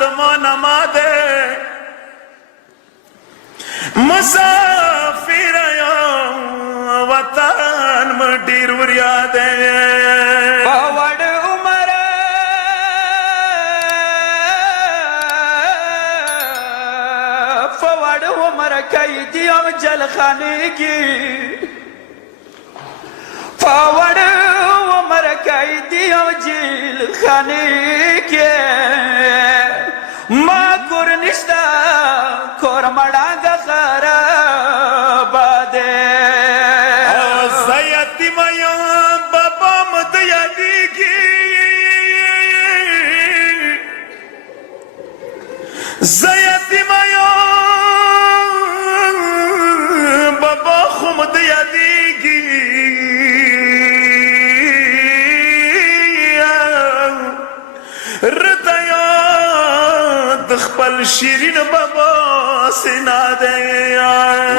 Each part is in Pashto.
دمان ما دے مسافر یم وطن مې ډېر ور یادې فوړ عمر قیدی یم جلخانې کې فوړ عمر قیدی یم جلخانې کې ما کور نشته کور مړانګه خراب دی زه یتیم یم بابا مې د یادېږي زه یتیم یم بابا خو مې د یادېږي رته یاد د خپل شیرین بابا سینا دی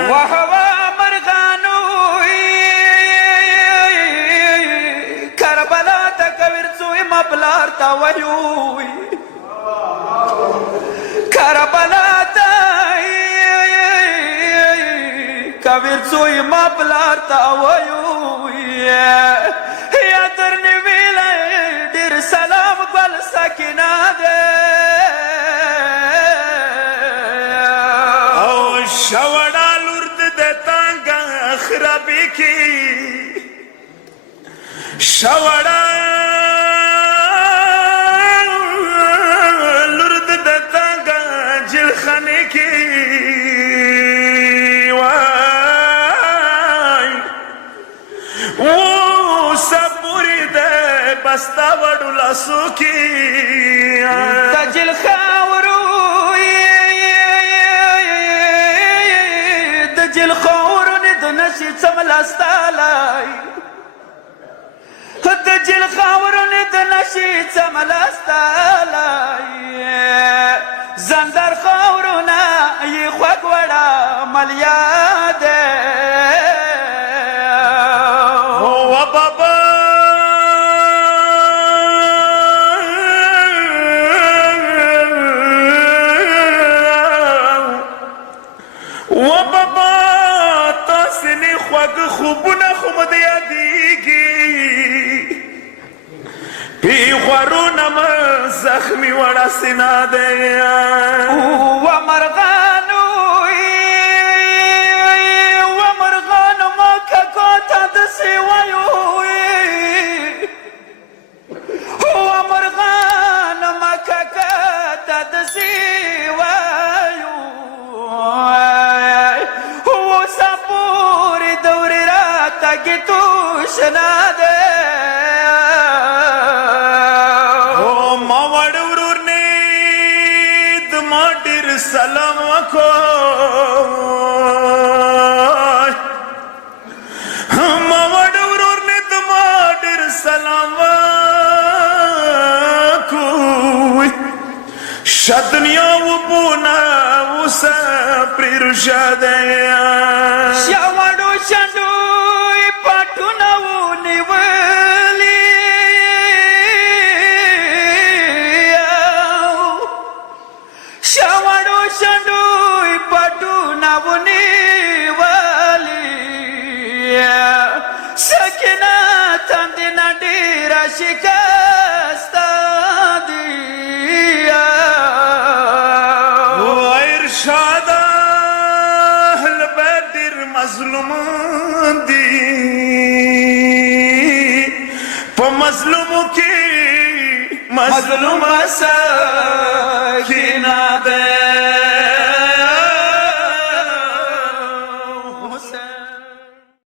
وهوا مرغانو کربلا ته کویرڅوی ما پلار ته ویوی کربلا ته کویرڅوی ما پلار ته ویوی یا درنې ویلی ډېر سلام ګل سکینه دی شوڑا لرد دیتانگا خرابی کی شوڑا لرد دیتانگا جلخانی کی وائی وہ سبوری دے بستا وڑو لاسو کی دا جلخاورو جل خورونی د نشي څملاستالای د جل خورونی د نشي څملاستالای زندر خورونه یې خوږ وړه ملیا ده او بابا خوږ خوبونه خو مې د یادېږي پیغورونه مې زخمي وړه سینه دی ومرغانو ما ککو ته داسې وایو ومرغانو ما ککو ته داسې وایو گیتو شناده او ما وړ ورور نید ما ډېر سلام وکړ ما وړ ورور نید ما ډېر سلام وکړ شه دنیا وبونه اوسه پرې رشاده شه وړو شنډو شکسته دي او ارشاد اهل بدر مظلوم دي په مظلومو کې مظلوم سکینه ده